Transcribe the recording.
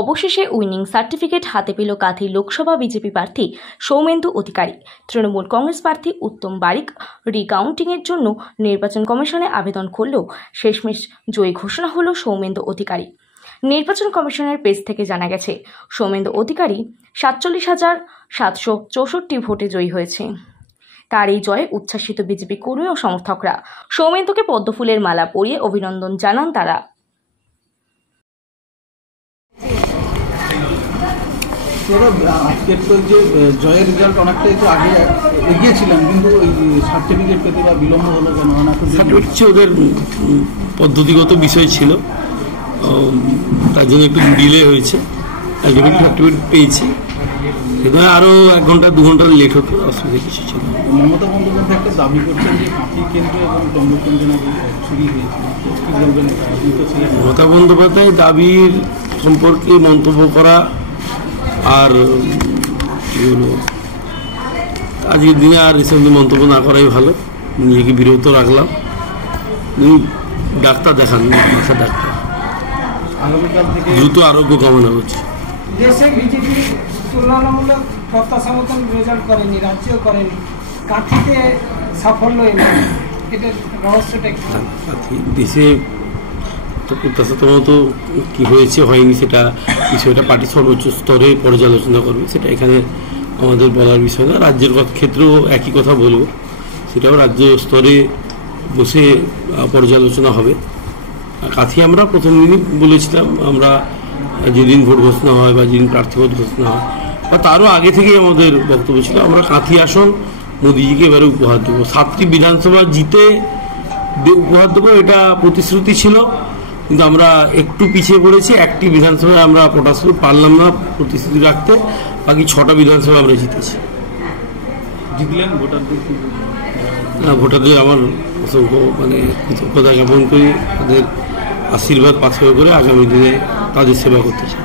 অবশেষে winning certificate হাতে পেল কাঁথি লোকসভা বিজেপি প্রার্থী সৌমেন্দু অধিকারী। তৃণমূল কংগ্রেস প্রার্থী উত্তম বারিক রিকাউন্টিংয়ের জন্য নির্বাচন কমিশনে আবেদন করলেও শেষমেশ জয়ী ঘোষণা হলো সৌমেন্দু অধিকারী। নির্বাচন কমিশনের পেজ থেকে জানা গেছে, সৌমেন্দু অধিকারী 47,764 ভোটে জয়ী হয়েছে। তার এই জয়ে উচ্ছ্বাসিত বিজেপি কর্মী ও সমর্থকরা সৌমেন্দুকে পদ্মফুলের মালা পরিয়ে অভিনন্দন জানান তারা। আজকের তো যে জয়ের রেজাল্ট অনেকটাই তো আগে এগিয়েছিলাম, কিন্তু ওই সার্টিফিকেট পেতে বা বিলম্ব হলো কেন? সার্টিফিকেট ওদের পদ্ধতিগত বিষয় ছিল, তার জন্য একটু ডিলে হয়েছে। সার্টিফিকেট পেয়েছি, কিন্তু আরও 1 ঘন্টা 2 ঘন্টা লেট হতো, অসুবিধা কিছু ছিল। মমতা বন্দ্যোপাধ্যায় একটা দাবি করছেন যে কাঁথি কেন্দ্র এবং দমদম কেন্দ্র নাকি চুরি হয়েছে, কি বলবেন? মমতা বন্দ্যোপাধ্যায় দাবির সম্পর্কে মন্তব্য করা আর কি বলবো, আজকের দিনে আর রিসেন্টলি মন্তব্য না করাই ভালো। নিজেকে বিরত রাখলাম। ডাক্তার দেখান, মাথা ডাক্তার। আগামীকাল থেকে দ্রুত আরোগ্য কামনা করছি। দেশে বিজেপি তুলনামূলক প্রত্যাশা মতন রেজাল্ট করেনি, রাজ্যও করেনি, কাঁথিতে সাফল্য এলো, এটার রহস্যটা কি? দেশে তো প্রত্যাশাত মতো কী হয়েছে হয়নি সেটা বিষয়টা পার্টি সর্বোচ্চ স্তরে পর্যালোচনা করবে, সেটা এখানে আমাদের বলার বিষয় না। রাজ্যের ক্ষেত্রেও একই কথা বলবো, সেটাও রাজ্য স্তরে বসে পর্যালোচনা হবে। কাঁথি আমরা প্রথম দিনই বলেছিলাম, আমরা যেদিন ভোট ঘোষণা হয় বা যেদিন প্রার্থী ভোট ঘোষণা হয় বা তারও আগে থেকেই আমাদের বক্তব্য ছিল, আমরা কাঁথি আসন মোদিজিকে এবারে উপহার দেবো। 7টি বিধানসভা জিতে উপহার দেবো, এটা প্রতিশ্রুতি ছিল, কিন্তু আমরা একটু পিছিয়ে পড়েছি। 1টি বিধানসভায় আমরা পটাশপুর পারলাম না প্রতিশ্রুতি রাখতে, বাকি 6টা বিধানসভা আমরা জিতেছি। জিতলেন ভোটারদের? ভোটারদের আমার অসংখ্য কৃতজ্ঞতা জ্ঞাপন করি, তাদের আশীর্বাদ পাথর করে আগামী দিনে তাদের সেবা করতে চাই।